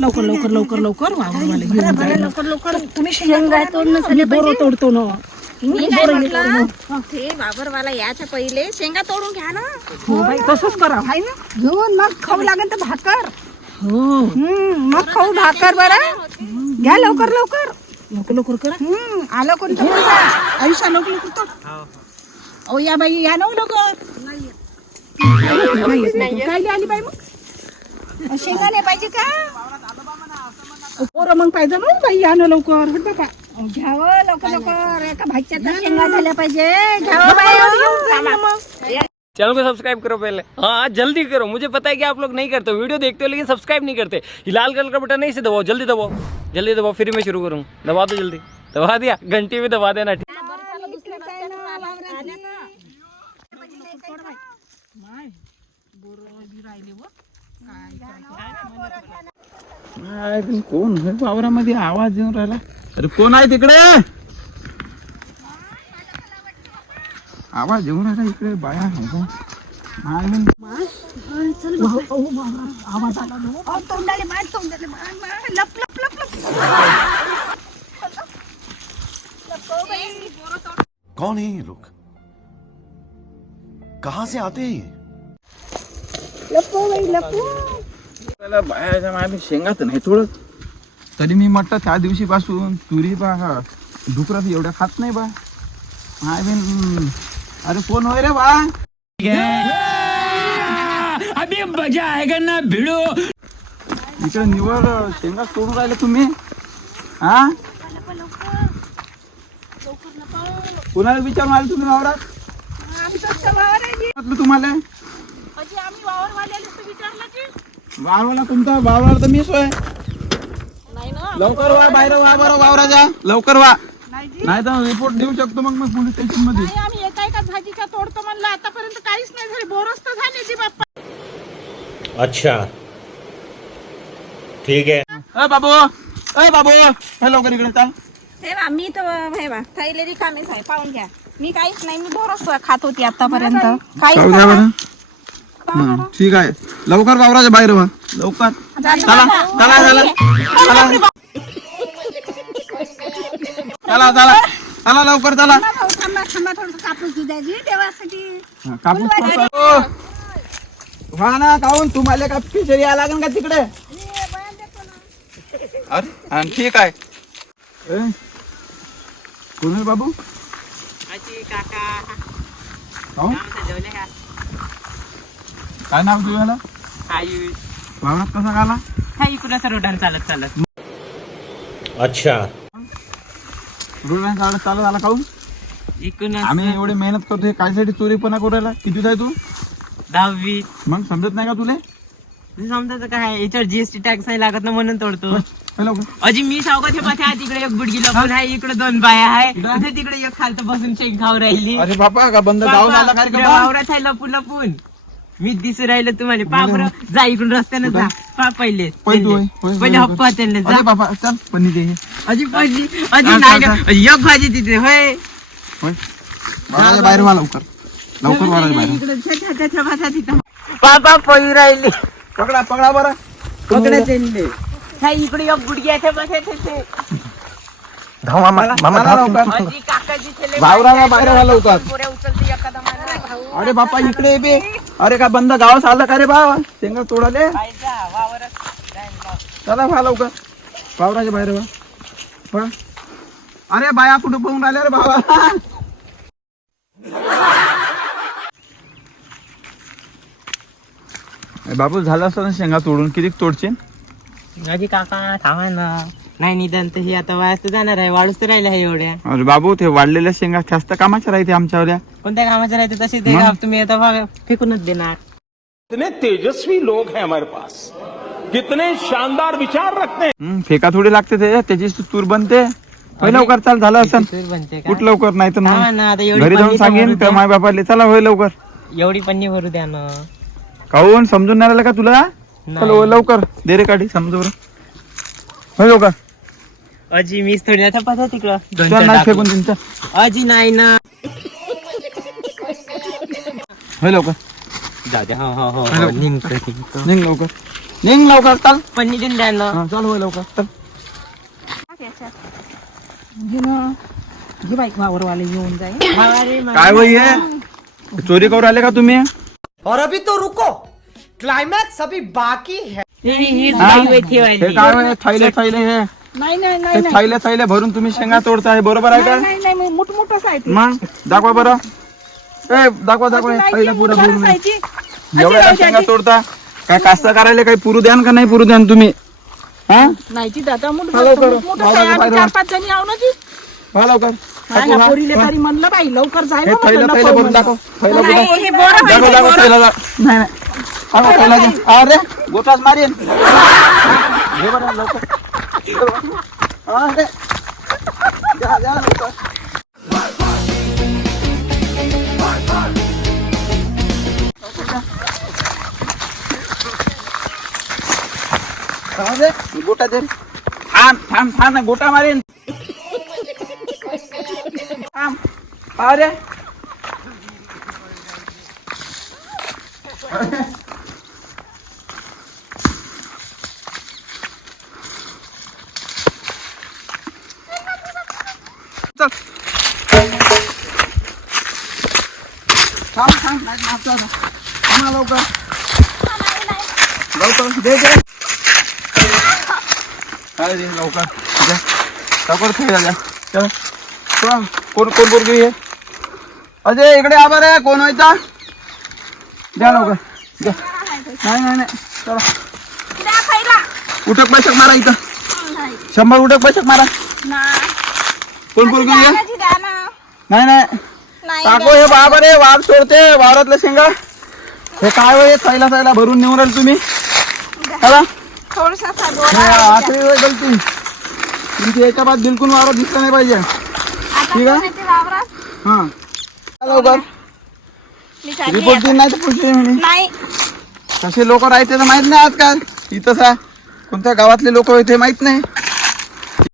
लवकर लवकर लवकर लवकर वावरवाले घेऊन जा. लवकर लवकर तुम्ही शेंगा तोडणं झाले बोरं तोडतो ना. मी काय म्हटलं ते बाबरवाला याच्या पहिले शेंगा तोडून घ्या ना. हो बाई तसंच करा हाय ना. घेऊन मग खाऊ लागेल तर भाकर. हो मग खाऊ भाकर बरं घ्या लवकर लवकर. लवकर लवकर करा. आलं कोणतं आयुष्या लवकर लवकर तोड. ओ या बाई या ना लवकर. काय आली बाई मग शेंगा नाही पाहिजे का पोरं मग पाहिजे ना बाई या ना लवकर. हट बाबा घ्यावं लवकर लवकर एका भाज्याच्या शेंगा झाल्या पाहिजे. घ्यावं बाई. चैनल को सब्सक्राइब करो पहले, हाँ जल्दी करो। मुझे पता है कि आप लोग नहीं करते हो, वीडियो देखते हो लेकिन सब्सक्राइब नहीं करते। ये लाल कलर का बटन नहीं से दबाओ, जल्दी दबाओ, जल्दी दबाओ, फिर मैं शुरू करूँ। दबा दो जल्दी, दबा दिया, घंटी भी दबा देना। ठीक कोण आहे वावरामध्ये आवाज येऊन राहिला? अरे कोण आहे तिकडे? आवाज येऊन राहिला इकडे. बाया आहे का? आवाज आला ना. तोंडाले मार तोंडाले मार लप लप लप लप. कौन है ये लोग? कहां से आते हैं ये? लपो बाई लपो. बायाच्या मागे शेंगाच नाही थोडं तरी मी म्हटलं त्या दिवशी पासून तुरी बा डुकरात एवढ्या खात नाही बा. माय बिन अरे कोण होय रे बा? अभी मजा आएगा ना भिड़ो। इकडे निवड शेंगा तोडून राहिले तुम्ही हा? कुणाला विचारून आले तुम्ही वावरात? म्हटलं तुम्हाला आम्ही वावरवाल्याला विचारलं की वावराला तुमचा वावराला तर मीच होय. लवकर वा बाहेर वा बरं वावराच्या लवकर वा नाही तर रिपोर्ट देऊ शकतो मग पोलीस स्टेशन मध्ये. आम्ही एका एका भाजीच्या तोडतो म्हणलं आतापर्यंत काहीच नाही झाले. बोरच तर झाले जी बाप्पा. अच्छा ठीक है। अ बाबू हे लवकर इकडे चाल. हे बा मी तर हे बा थैले रिकामीच आहे पाहून घ्या. मी काहीच नाही. मी बोरच खात होती आतापर्यंत. काहीच जाऊ द्या नाही. बरं. ठीक आहे लवकर वावराच्या बाहेर वा लवकर. चला चला चला चला चला चला चला लवकर चला. थांबा थांबा थोडं कापूस दुधाची देवासाठी. कापूस हा ना काहून तुम्हाला का पिचरी या लागेल का तिकडे? अरे ठीक आहे. कोण आहे बाबू? काहून? काय नाव तुझ्याला? वावरात कसा गाला? रोडान चालत चालत अच्छा रोड चालत आला काहून? आम्ही एवढी मेहनत करतोय कायसाठी चोरीपणा करायला? किती आहे तू? 10वी. मग समजत नाही का तुले? समजायचं काय, याच्यावर जीएसटी टॅक्स नाही लागत ना म्हणून तोडतो. लवकर अजी मी सावकाश पाठ्या तिकडे एक बुडगी लपून आहे, इकडे 2 बाया आहे, तिकडे एक खालत बसून शेंग खाऊ राहिली. अरे बापा का बंद गाव झाला काय का? वावरात आहे लपून लपून. मी दिसू राहिलं तुम्हाला. पा बरं जा इकडून रस्त्यानं जा. पा पहिले पहिले हप्पा त्यांना जा. अरे बापा चल पन्नी दे. अजी भाजी अजी नाही एक भाजी तिथे होय. वावराच्या बाहेर वा लवकर लवकर वावराच्या बाहेर. तिथं पापा पळू राहिली. पकडा पकडा बरं. इकडे एक गुडगी आहे बसा तिथे. अजी काकाजी छेले वावराला बाहेर वा लवकर. पोऱ्या उचलते एखादा माणूस भाऊ. अरे बापा इकडे बे. अरे का बंद गावात आलं का रे बा? शेंगा तोडाले. पाहिजा वावरच चला वा लवकर वावराच्या बाहेर वा. अरे बाया कुठं पळून राहिले रे बाबा? बाबू झालं असतं ना शेंगा तोडून किती तोडशील? अजी काका थांबा ना. नाही निदान तर हे आता वायास तर जाणार आहे. वाढूच तर राहिल्या आहे एवढ्या. अरे बाबू ते वाढलेल्या शेंगा जास्त कामाच्या राहते आमच्यावल्या. कोणत्या कामाचे राहते तसे ते का तुम्ही आता फेकूनच देणार. कितने तेजस्वी लोग हैं हमारे पास, कितने शानदार विचार रखते हैं. फेका थोडी लागते त्याची तूर बनते. होय लवकर चाल झालं असं. तूर बनते का? कुठ लवकर नाही तर थांबा ना, आता एवढी घरी जाऊन पन्नी तर सांगेन भरू त्या द्या. माय बापाले. चला होय लवकर. एवढी पन्नी भरू द्या ना. काहून समजून नाही राहिलं का तुला? नाही. चल होय लवकर दे रे काढी समजू बरं. होय लवकर. अजी मीच थोडी आता पाहता तिकडं चल नाही फेकून तुमच्या. अजी नाही ना. होय लवकर जाऊ द्या. हो हो हो हॅलो. निघतो. निघ लवकर. निघ लवकर चल. पन्नी देऊन द्या ना. हा, चल होय लवकर चल. घे बाई वावरवाले येऊन जाईल. काय वय हे चोरी करून आले का तुम्ही? और अभी तो रुको, क्लाइमैक्स अभी बाकी है. हा? हे काय वय थैले थैले हे नाही नाही ते नाही थैले थैले भरून तुम्ही शेंगा तोडताय बरोबर आहे का? नाही नाही नाही मोठमोठंच आहे ते. मग दाखवा बरं. ए दाखवा दाखवा नाही, थैला पुरा मोठं भरून असायची. एवढ्या अशी शेंगा राहू तोडता काय कास्तकारायला काही पुरू द्यान का नाही पुरू द्यान तुम्ही? हा नाही जी दादा हॅलो करो. मोठं आहे. आम्ही 4-5 जणी आहो ना जी. हा लवकर हा ना, पोरीले तरी म्हणलं बाई लवकर जाय हे ना थैला म्हटलं, थैला नको भरून म्हणलं. दाखव. थैला नाही, भरून हे बोरं दाखव माहिती, दाखव बोरं. थैला दाखव. नाही नाही हा थैला घे. अरे गोटाच मारेन. घे बरं लवकर. हा रे. जा जा लवकर. काय रे? गोटा दे. थांब थांब थांब ना गोटा मारेन. थांब. अरे चल. थांब थांब नाही मारतो आता. थांब ना लवकर लवकर दे दे. काय दे लवकर दे. लवकर थैला द्या. चल कोण कोण कोण पोरगी आहे? अजय इकडे आ बरं. कोण व्हायचा? द्या लवकर द्या. नाही नाही नाही चला द्या पहिला. उठक बैठक मारा इथं. 100 उठक बैठक मारा. नाही. कोण पोरगी द्या आहे? ना जी, द्या ना. नाही नाही नाही टाको हे बाबर आहे. वाघ सोडते वावरातलं शेंगा. हे काय वय थैला थैला भरून नेऊन राहिले तुम्ही? चला थोडसा सा हे दोरा. आठवी वेळ गलती तुमची. याच्या बाद बिलकुल वावरात दिसलं नाही पाहिजे. आता ठीक आहे? कोण येते वावरात? हा लवकर मी चालली रिपोर्ट आता. देईन नाही तर पुढची म्हणे. नाही कसे लोक राहते तर माहित नाही आजकाल. इथंच आहे कोणत्या गावातले लोक होते माहित नाही.